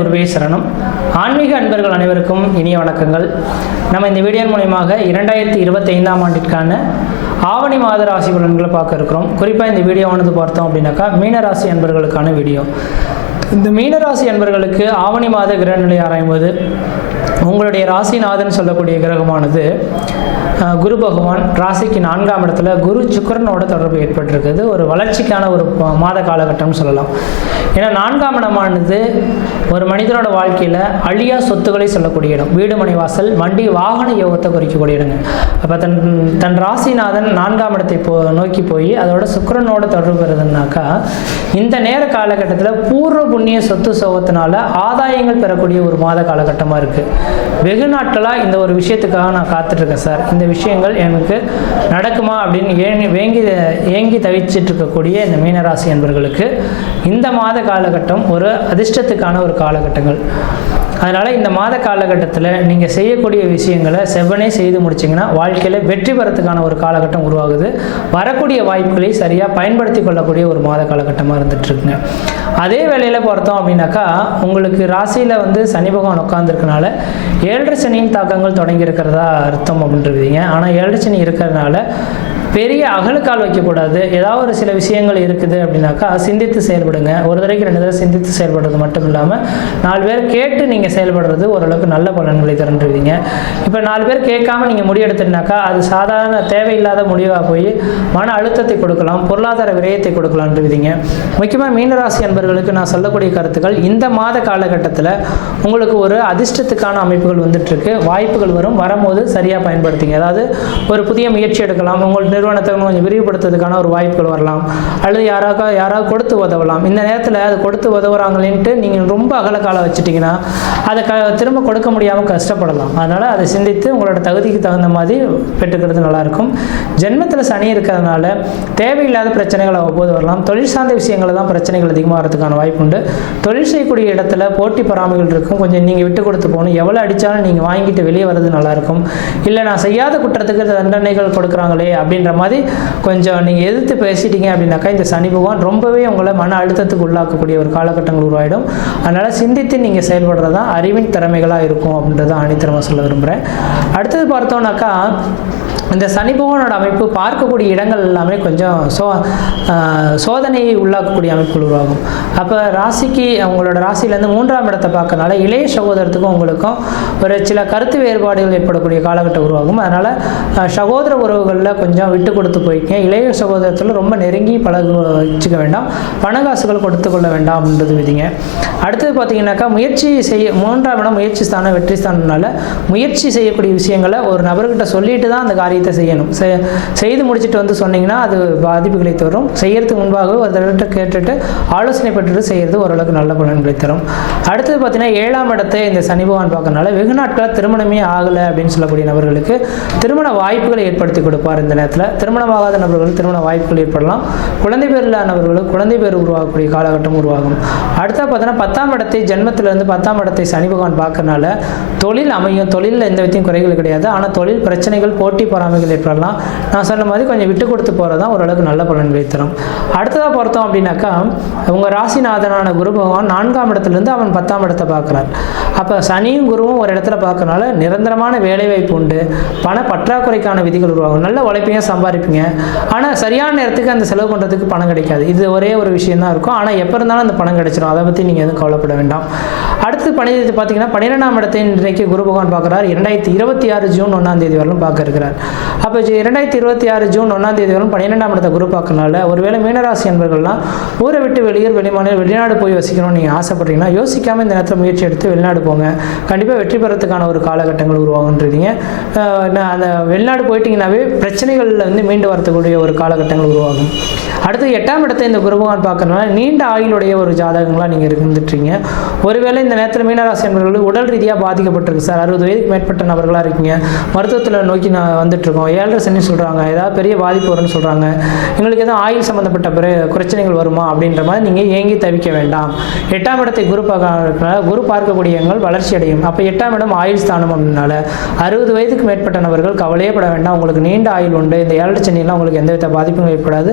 குருவே சரணம். ஆன்மீக அன்பர்கள் அனைவருக்கும் இனிய வணக்கங்கள். நம்ம இந்த வீடியோ மூலமாக 2025ஆம் ஆண்டிற்கான ஆவணி மாத ராசி பலன்களை பார்க்க இருக்கிறோம். குறிப்பாக இந்த வீடியோவானது பார்த்தோம் அப்படின்னாக்கா மீனராசி அன்பர்களுக்கான வீடியோ. இந்த மீனராசி அன்பர்களுக்கு ஆவணி மாத கிரகநிலை ஆராயும்போது உங்களுடைய ராசிநாதன் சொல்லக்கூடிய கிரகமானது குரு பகவான் ராசிக்கு 4ஆம் இடத்துல குரு சுக்கிரனோட தொடர்பு ஏற்பட்டிருக்குது. ஒரு வளர்ச்சிக்கான ஒரு மாத காலகட்டம்னு சொல்லலாம். ஏன்னா 4ஆம் இடமானது ஒரு மனிதனோட வாழ்க்கையில் அழியா சொத்துக்களை சொல்லக்கூடிய இடம். வீடு மனை வாசல் வண்டி வாகன யோகத்தை குறிக்கக்கூடிய இடங்க. அப்போ தன் ராசிநாதன் 4ஆம் இடத்தை நோக்கி போய் அதோட சுக்கிரனோட தொடர்பு வருதுன்னாக்கா இந்த நேர காலகட்டத்தில் பூர்வ புண்ணிய சொத்து சோகத்தினால ஆதாயங்கள் பெறக்கூடிய ஒரு மாத காலகட்டமாக இருக்குது. வெகு நாட்களாக இந்த ஒரு விஷயத்துக்காக நான் காத்துட்ருக்கேன் சார், இந்த விஷயங்கள் எனக்கு நடக்குமா அப்படின்னு ஏங்கி தவிச்சிட்டு இருக்கக்கூடிய இந்த மீனராசி என்பவர்களுக்கு இந்த மாத காலகட்டம் ஒரு அதிர்ஷ்டத்துக்கான ஒரு காலகட்டங்கள். அதனால் இந்த மாத காலகட்டத்தில் நீங்கள் செய்யக்கூடிய விஷயங்களை செவ்வனே செய்து முடிச்சிங்கன்னா வாழ்க்கையில் வெற்றி பெறத்துக்கான ஒரு காலகட்டம் உருவாகுது. வரக்கூடிய வாய்ப்புகளை சரியாக பயன்படுத்தி கொள்ளக்கூடிய ஒரு மாத காலகட்டமாக இருந்துகிட்ருக்குங்க. அதே வேளையில் பார்த்தோம் அப்படின்னாக்கா உங்களுக்கு ராசியில் சனி பகவான் உட்காந்துருக்கனால 7.5 சனியின் தாக்கங்கள் தொடங்கி இருக்கிறதா அர்த்தம் அப்படின்றீங்க. ஆனால் 7.5 சனி இருக்கிறதுனால பெரிய அகலுக்கால் வைக்கக்கூடாது. ஏதாவது ஒரு சில விஷயங்கள் இருக்குது அப்படின்னாக்கா சிந்தித்து செயல்படுங்க. ஒரு தடவைக்கு 2 தடவை சிந்தித்து செயல்படுறது மட்டும் இல்லாமல் 4 பேர் கேட்டு நீங்கள் செயல்படுறது ஓரளவுக்கு நல்ல பலன்களை தருவீங்க. இப்போ 4 பேர் கேட்காம நீங்கள் முடிவெடுத்துனாக்கா அது சாதாரண தேவையில்லாத முடிவாக போய் மன அழுத்தத்தை கொடுக்கலாம், பொருளாதார விரயத்தை கொடுக்கலான்றீங்க. முக்கியமாக மீனராசி அன்பர்களுக்கு நான் சொல்லக்கூடிய கருத்துக்கள், இந்த மாத காலகட்டத்தில் உங்களுக்கு ஒரு அதிர்ஷ்டத்துக்கான அமைப்புகள் வந்துட்டுருக்கு. வாய்ப்புகள் வரும்போது சரியாக பயன்படுத்திங்க. அதாவது ஒரு புதிய முயற்சி எடுக்கலாம், உங்கள் நிறுவனத்தை கொஞ்சம் விரிவுபடுத்துறதுக்கான ஒரு வாய்ப்புகள் வரலாம், அல்லது யாராவது கொடுத்து உதவலாம். இந்த நேரத்தில் அது கொடுத்து உதவுறாங்களேன்ட்டு நீங்கள் ரொம்ப அகலக்கால வச்சுட்டிங்கன்னா அதை திரும்ப கொடுக்க முடியாமல் கஷ்டப்படலாம். அதனால் அதை சிந்தித்து உங்களோட தகுதிக்கு தகுந்த மாதிரி பெற்றுக்கிறது நல்லாயிருக்கும். ஜென்மத்தில் சனி இருக்கிறதுனால தேவையில்லாத பிரச்சனைகள் அவ்வப்போது வரலாம். தொழில் சார்ந்த விஷயங்கள் தான் பிரச்சனைகள் அதிகமாக வரதுக்கான வாய்ப்பு உண்டு. தொழில் செய்யக்கூடிய இடத்துல போட்டி பொறாமைகள் இருக்கும். கொஞ்சம் நீங்கள் விட்டு கொடுத்து போகணும். எவ்வளோ அடித்தாலும் நீங்கள் வாங்கிட்டு வெளியே வர்றது நல்லாயிருக்கும். இல்லை நான் செய்யாத குற்றத்துக்கு தண்டனைகள் கொடுக்குறாங்களே அப்படின்ற மாதிரி கொஞ்சம் நீங்கள் எதிர்த்து பேசிட்டீங்க அப்படின்னாக்கா இந்த சனி பகவான் ரொம்பவே உங்களை மன அழுத்தத்துக்கு உள்ளாக்கக்கூடிய ஒரு காலகட்டங்கள் உருவாயிடும். அதனால் சிந்தித்து நீங்கள் செயல்படுறது தான் அறிவின் திறமைகளாக இருக்கும் அப்படின்றத ஆணித்தரமாக சொல்ல விரும்புகிறேன். அடுத்தது பார்த்தோம்னாக்கா இந்த சனி பகவானோட அமைப்பு பார்க்கக்கூடிய இடங்கள் எல்லாமே கொஞ்சம் சோதனையை உள்ளாக்கக்கூடிய அமைப்புகள் உருவாகும். அப்போ ராசிக்கு உங்களோட ராசியிலேருந்து 3ஆம் இடத்தை பார்க்கறனால இளைய சகோதரத்துக்கும் உங்களுக்கும் ஒரு சில கருத்து வேறுபாடுகள் ஏற்படக்கூடிய காலகட்டம் உருவாகும். அதனால் சகோதர உறவுகளில் கொஞ்சம் விட்டு கொடுத்து போய்க்கங்க. இளைய சகோதரத்தில் ரொம்ப நெருங்கி வச்சுக்க வேண்டாம், பணகாசுகள் கொடுத்து கொள்ள வேண்டாம் அப்படின்றது விதிங்க. அடுத்தது பார்த்தீங்கன்னாக்கா முயற்சி 3ஆம் இடம் முயற்சி ஸ்தானம் வெற்றி ஸ்தானம்னால முயற்சி செய்யக்கூடிய விஷயங்களை ஒரு நபர்கிட்ட சொல்லிட்டு தான் அந்த காரியத்தை செய்யணும். செய்து முடிச்சுட்டு சொன்னீங்கன்னா அது பாதிப்புகளை தரும். செய்யறதுக்கு முன்பாக ஒரு தடவை கேட்டுட்டு ஆலோசனை பெற்றுட்டு செய்யறது ஓரளவுக்கு நல்ல பலன்களை தரும். அடுத்தது பார்த்தீங்கன்னா 7ஆம் இடத்தை இந்த சனி பகவான் பார்க்கறனால வெகு நாட்களாக திருமணமே ஆகலை அப்படின்னு சொல்லக்கூடிய நபர்களுக்கு திருமண வாய்ப்புகளை ஏற்படுத்தி கொடுப்பார். இந்த நேரத்தில் திருமணமாகாத நபர்கள் திருமண வாய்ப்புகள் ஏற்படலாம். குழந்தை பேர் இல்லாதவர்களுக்கு குழந்தை பேர் உருவாகக்கூடிய காலகட்டம் உருவாகும். அடுத்த பார்த்தீங்கன்னா 10ஆம் இடத்தை ஜென்மத்திலிருந்து 10ஆம் இடத்தை சனி பகவான் பார்க்கறனால தொழில் அமையும். தொழிலில் எந்த விதத்தையும் குறைகள் கிடையாது. ஆனால் தொழில் பிரச்சனைகள் போட்டி பொறாமைகள் ஏற்படலாம். நான் சொன்ன மாதிரி கொஞ்சம் விட்டு கொடுத்து போகிறது தான் ஓரளவுக்கு நல்ல பலன்களை தரும். அடுத்ததாக பார்த்தோம் அப்படின்னாக்கா உங்கள் ராசிநாதனான குரு பகவான் 4ஆம் இடத்துலேருந்து அவன் 10ஆம் இடத்தை பார்க்குறார். அப்போ சனியும் குருவும் ஒரு இடத்துல பார்க்கறனால நிரந்தரமான வேலைவாய்ப்பு உண்டு. பண பற்றாக்குறைக்கான விதிகள் உருவாகும். நல்ல உழைப்பையும் சம்பாதிப்பீங்க. ஆனால் சரியான நேரத்துக்கு அந்த செலவு பண்ணுறதுக்கு பணம் கிடைக்காது. இது ஒரே ஒரு விஷயம் தான் இருக்கும். ஆனால் எப்போ இருந்தாலும் அந்த பணம் கிடைச்சிடும். அதை பற்றி நீங்கள் எதுவும் கவலைப்பட வேண்டாம். அடுத்து பார்த்தீங்கன்னா 12ஆம் இடத்தை இன்றைக்கு குரு பகவான் பார்க்குறார். 2026 ஜூன் 1ஆம் தேதி வரலும் பார்க்க இருக்கிறார். அப்போ 2026 ஜூன் 1ஆம் தேதி வரலும் 12ஆம் இடத்தை குரு பார்க்கறனால ஒருவேளை மீனராசி என்பவர்கள்லாம் ஊரை விட்டு வெளிநாடு போய் வசிக்கணும்னு நீங்கள் ஆசைப்படுறீங்கன்னா யோசிக்காமல் இந்த நேரத்தில் முயற்சி எடுத்து வெளிநாடு போங்க. கண்டிப்பாக வெற்றி பெறத்துக்கான ஒரு காலகட்டங்கள் உருவாகுன்றீங்க. அந்த வெளிநாடு போயிட்டீங்கன்னாவே பிரச்சனைகளில் மீண்டு வரக்கூடிய ஒரு காலகட்டங்கள் உருவாகும். அடுத்து 8ஆம் இடத்தை இந்த குரு பகவான் பார்க்கறதுனால நீண்ட ஆயுளுடைய ஒரு ஜாதகங்களாக நீங்கள் இருந்துட்டுருங்க. ஒருவேளை இந்த நேரத்தில் மீனராசி என்பவர்கள் உடல் ரீதியாக பாதிக்கப்பட்டிருக்கு சார், 60 வயதுக்கு மேற்பட்ட நபர்களாக இருக்கீங்க, மருத்துவத்தில் நோக்கி நான் வந்துட்டுருக்கோம், 7.5 சனி சொல்கிறாங்க, ஏதாவது பெரிய பாதிப்பு வரும்னு சொல்கிறாங்க, எங்களுக்கு எதுவும் ஆயுள் சம்மந்தப்பட்ட பிரச்சனைகள் வருமா அப்படின்ற மாதிரி நீங்கள் ஏங்கி தவிக்க வேண்டாம். 8ஆம் இடத்தை குரு பார்க்கக்கூடிய எங்கள் வளர்ச்சி அடையும். அப்போ 8ஆம் இடம் ஆயுள் ஸ்தானம் அப்படின்னால 60 வயதுக்கு மேற்பட்ட நபர்கள் கவலையே பட வேண்டாம். உங்களுக்கு நீண்ட ஆயுள் உண்டு. இந்த 7.5 சனியெல்லாம் உங்களுக்கு எந்தவித பாதிப்பும் ஏற்படாது.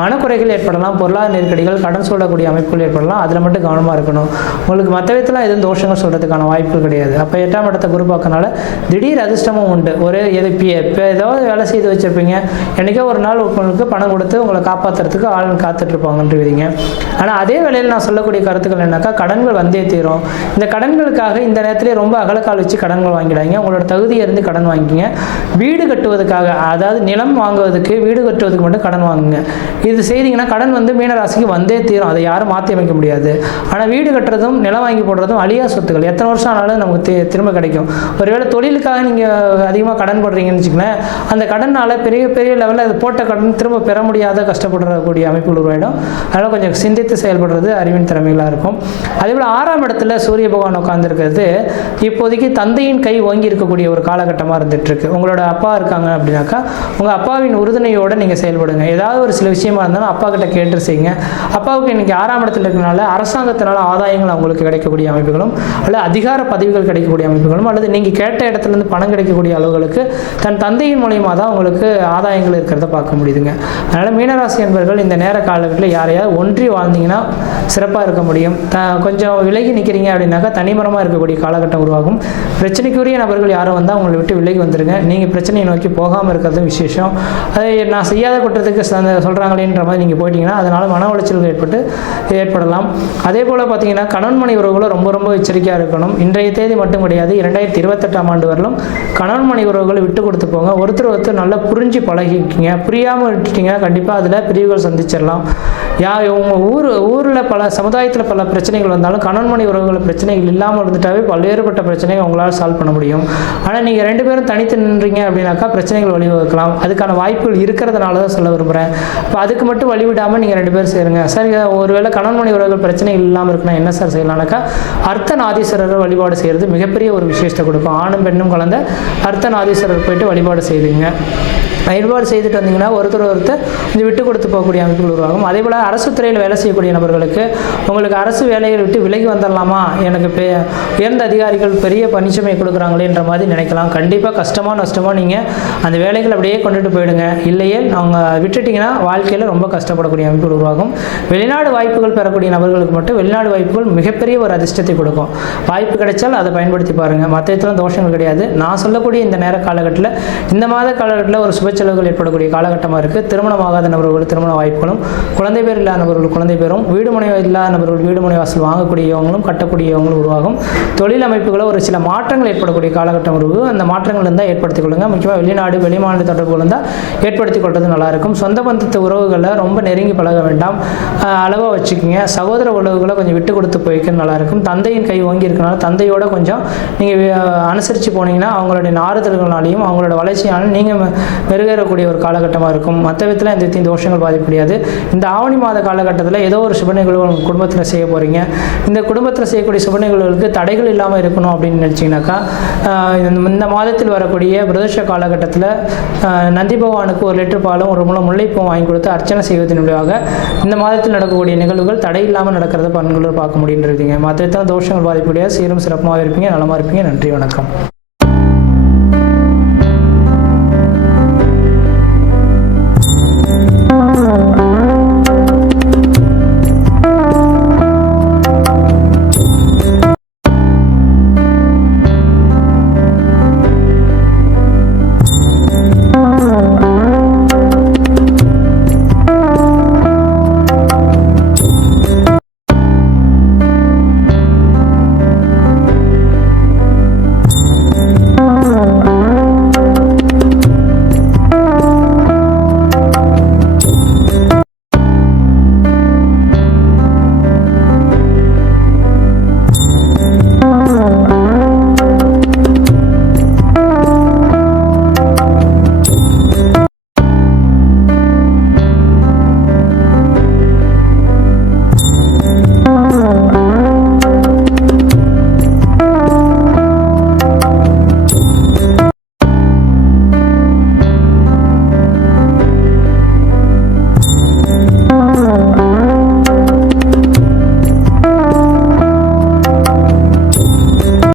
மனக்குறைகள் ஏற்படலாம், பொருளாதார நெருக்கடிகள், கடன் சொல்லக்கூடிய அமைப்புகள் ஏற்படலாம். அதில் மட்டும் கவனமாக இருக்கணும். உங்களுக்கு மற்ற விதத்தில் அதுக்கெல்லாம் எதுவும் தோஷங்கள் சொல்கிறதுக்கான வாய்ப்புகள் கிடையாது. அப்போ 8ஆம் இடத்தை குரு பார்க்கறனால திடீர் அதிர்ஷ்டமும் உண்டு. ஒரு இப்போ ஏதாவது வேலை செய்து வச்சுருப்பீங்க, என்றைக்கோ ஒரு நாள் உங்களுக்கு பணம் கொடுத்து உங்களை காப்பாற்றுறதுக்கு ஆள் காத்துட்ருப்பாங்கன்றீங்க. ஆனால் அதே வேளையில் நான் சொல்லக்கூடிய கருத்துக்கள் என்னக்கா, கடன்கள் வந்தே தீரும். இந்த கடன்களுக்காக இந்த நேரத்திலே ரொம்ப அகலக்கால் வச்சு கடன்கள் வாங்கிடாங்க. உங்களோட தகுதியை இருந்து கடன் வாங்கிங்க. வீடு கட்டுவதற்காக, அதாவது நிலம் வாங்குவதற்கு, வீடு கட்டுவதற்கு மட்டும் கடன் வாங்குங்க. இது செய்தீங்கன்னா கடன் வந்து மீனராசிக்கு வந்தே தீரும். அதை யாரும் மாற்றி அமைக்க முடியாது. ஆனால் வீடு கட்டுறதும் நிலம் வாங்கி போடுறதும் அழியா சொத்துக்கள், எத்தனை வருஷம் ஆனாலும் நமக்கு திரும்ப கிடைக்கும். ஒருவேளை தொழிலுக்காக நீங்கள் அதிகமாக கடன் போடுறீங்கன்னு வச்சுக்கோங்களேன், அந்த கடனால் பெரிய பெரிய லெவலில் அது போட்ட கடன் திரும்ப பெற முடியாத கஷ்டப்படக்கூடிய அமைப்புகள் உருவாயிடும். அதனால் கொஞ்சம் சிந்தித்து செயல்படுறது அறிவின் திறமைகளாக இருக்கும். அதேபோல் 6ஆம் இடத்துல சூரிய பகவான் உட்கார்ந்துருக்கிறது இப்போதைக்கு தந்தையின் கை ஓங்கி இருக்கக்கூடிய ஒரு காலகட்டமாக இருந்துகிட்ருக்கு. உங்களோட அப்பா இருக்காங்க அப்படின்னாக்கா உங்கள் அப்பாவின் உறுதுணையோடு நீங்கள் செயல்படுங்க. ஏதாவது ஒரு சில விஷயமா இருந்தாலும் அப்பா கிட்ட கேட்டு செய்யுங்க. அப்பாவுக்கு இன்றைக்கி 6ஆம் இடத்துல இருக்கிறனால அரசாங்கத்தினால ஆதாயங்கள் அவங்களுக்கு கிடைக்கக்கூடிய அமைப்புகளும், அல்லது அதிகார பதவிகள் கிடைக்கக்கூடிய அமைப்புகளும், அல்லது நீங்கள் கேட்ட இடத்துலேருந்து பணம் கிடைக்கக்கூடிய அளவுகளுக்கு தன் தந்தையின் மூலியமாக தான் உங்களுக்கு ஆதாயங்கள் இருக்கிறத பார்க்க முடியுதுங்க. அதனால் மீனராசி என்பவர்கள் இந்த நேர காலகட்டத்தில் யாரையாவது ஒன்றி வாழ்ந்தீங்கன்னா சிறப்பாக இருக்க முடியும். கொஞ்சம் விலகி நிற்கிறீங்க அப்படின்னாக்கா தனிமரமாக இருக்கக்கூடிய காலகட்டம் உருவாகும். பிரச்சனைக்குரிய நபர்கள் யாரும் வந்தால் அவங்களை விட்டு விலகி வந்துடுங்க. நீங்கள் பிரச்சனையை நோக்கி போகாமல் இருக்கிறது விசேஷம். அதை நான் செய்யாத குற்றத்துக்கு சொல்கிறாங்களேன்ற மாதிரி நீங்கள் போயிட்டீங்கன்னா அதனால் மன உளைச்சல்கள் ஏற்படலாம். அதே போல் பார்த்தீங்கன்னா கணவன் மனைவி உறவுகளும் ரொம்ப ரொம்ப எச்சரிக்கையாக இருக்கணும். இன்றைய தேதி மட்டும் கிடையாது, 2028ஆம் ஆண்டு வரலும் கணவன் மனைவி உறவுகளை விட்டு கொடுத்து போங்க. ஒருத்தர் நல்லா புரிஞ்சு பழகிக்கிங்க. புரியாமல் விட்டுட்டீங்கன்னா கண்டிப்பாக அதில் பிரிவுகள் சந்திச்சிடலாம். உங்கள் ஊரில் பல சமுதாயத்தில் பல பிரச்சனைகள் வந்தாலும் கணவன் மனைவி உறவுகள் பிரச்சனைகள் இல்லாமல் இருந்துட்டாவே பல்வேறுபட்ட பிரச்சனைகள் உங்களால் சால்வ் பண்ண முடியும். ஆனால் நீங்கள் 2 பேரும் தனித்து நின்றீங்க அப்படின்னாக்கா பிரச்சனைகள் வழிவகுக்கலாம். அதுக்கான வாய்ப்புகள் இருக்கிறதுனால தான் சொல்ல விரும்புகிறேன். இப்போ அதுக்கு மட்டும் வழிவிடாமல் நீங்கள் 2 பேரும் சேருங்க. சார் ஒருவேளை கணவன் மனைவி உறவுகள் பிரச்சனைகள் இல்லாமல் இருக்குன்னா என்ன சார் செய்யலாம்னாக்கா அர்த்தநாதீஸ்வரரை வழிபாடு செய்கிறது மிகப்பெரிய ஒரு விசேஷத்தை கொடுக்கும். ஆணும் பெண்ணும் கலந்த அர்த்தநாதீஸ்வரர் போயிட்டு வழிபாடு செய்துங்க. வழிபாடு செய்துட்டு வந்தீங்கன்னா ஒருத்தர் கொஞ்சம் விட்டு கொடுத்து போகக்கூடிய அமைப்புகள் உருவாகும். அதே போல் அரசு துறையில் வேலை செய்யக்கூடிய நபர்களுக்கு உங்களுக்கு அரசு வேலைகளை விட்டு விலகி வந்துடலாமா, எனக்கு உயர்ந்த அதிகாரிகள் பெரிய பணிச்சுமை கொடுக்குறாங்களேன்ற மாதிரி நினைக்கலாம். கண்டிப்பாக கஷ்டமாக நஷ்டமாக நீங்கள் அந்த வேலைகள் அப்படியே கொண்டுட்டு போயிடுங்க. இல்லையே அவங்க விட்டுட்டிங்கன்னா வாழ்க்கையில் ரொம்ப கஷ்டப்படக்கூடிய அமைப்புகள் உருவாகும். வெளிநாடு வாய்ப்புகள் பெறக்கூடிய நபர்களுக்கு மட்டும் வெளிநாடு வாய்ப்புகள் மிகப்பெரிய ஒரு அதிர்ஷ்டத்தை கொடுக்கும். வாய்ப்பு கிடைச்சால் அதை பயன்படுத்தி பாருங்கள். மற்ற இதெல்லாம் தோஷங்கள் கிடையாது. நான் சொல்லக்கூடிய இந்த நேர காலகட்டத்தில், இந்த மாத காலகட்டத்தில் ஒரு சுப செலவுகள் ஏற்படக்கூடிய காலகட்டமாக இருக்குது. திருமணமாகாத நபர்கள் திருமண வாய்ப்புகளும், குழந்தை பேர் இல்லாத நபர்கள் குழந்தை பேரும், வீடு முனை இல்லாத நபர்கள் வீடு முனை வாசல் வாங்கக்கூடியவங்களும் கட்டக்கூடியவங்களும் உருவாகும். தொழில் அமைப்புகளை ஒரு சில மாற்றங்கள் ஏற்படக்கூடிய காலகட்டம் உருவாகும். அந்த மாற்றங்கள் இருந்தால் ஏற்படுத்திக் கொள்ளுங்க. முக்கியமாக வெளிநாடு வெளிமாநில தொடர்புகள் இருந்தால் ஏற்படுத்திக் கொள்வது நல்லாயிருக்கும். சொந்த பந்தத்து உறவுகளை ரொம்ப நெருங்கி பழக வேண்டாம், அளவாக வச்சுக்கோங்க. சகோதர உறவுகளை கொஞ்சம் விட்டு கொடுத்து போய்க்க நல்லாயிருக்கும். தந்தையின் கை ஓங்கி இருக்கனால தந்தையோட கொஞ்சம் நீங்கள் அனுசரித்து போனீங்கன்னா அவங்களுடைய ஆறுதல்களாலையும் அவங்களோட வளர்ச்சியாலும் நீங்கள் மெருகேறக்கூடிய ஒரு காலகட்டமாக இருக்கும். மற்ற விதத்தில் இந்த தோஷங்கள் பாதிக்க முடியாது. இந்த ஆவணி மாத காலகட்டத்தில் ஏதோ ஒரு சுப நிகழ்வு உங்கள் குடும்பத்தில் செய்ய போகிறீங்க. இந்த குடும்பத்தில் செய்யக்கூடிய சுப நிகழ்வுகளுக்கு தடைகள் இல்லாமல் இருக்கணும் அப்படின்னு நினச்சிங்கனாக்கா இந்த மாதத்தில் வரக்கூடிய பிரதோஷ காலகட்டத்தில் நந்தி பகவானுக்கு 1 லிட்டர் பாலும் 1 முழம் முல்லைப்பூ வாங்கி கொடுத்து அர்ச்சனை செய்வதன் மூலமாக இந்த மாதத்தில் நடக்கக்கூடிய நிகழ்வுகள் தடை இல்லாமல் நடக்கிறத பலன்களை பார்க்க முடியுன்றீங்க. மற்ற தோஷங்கள் பாதிக்க முடியாது. சீரும் சிறப்பாக இருப்பீங்க, நலமாக இருப்பீங்க. நன்றி, வணக்கம்.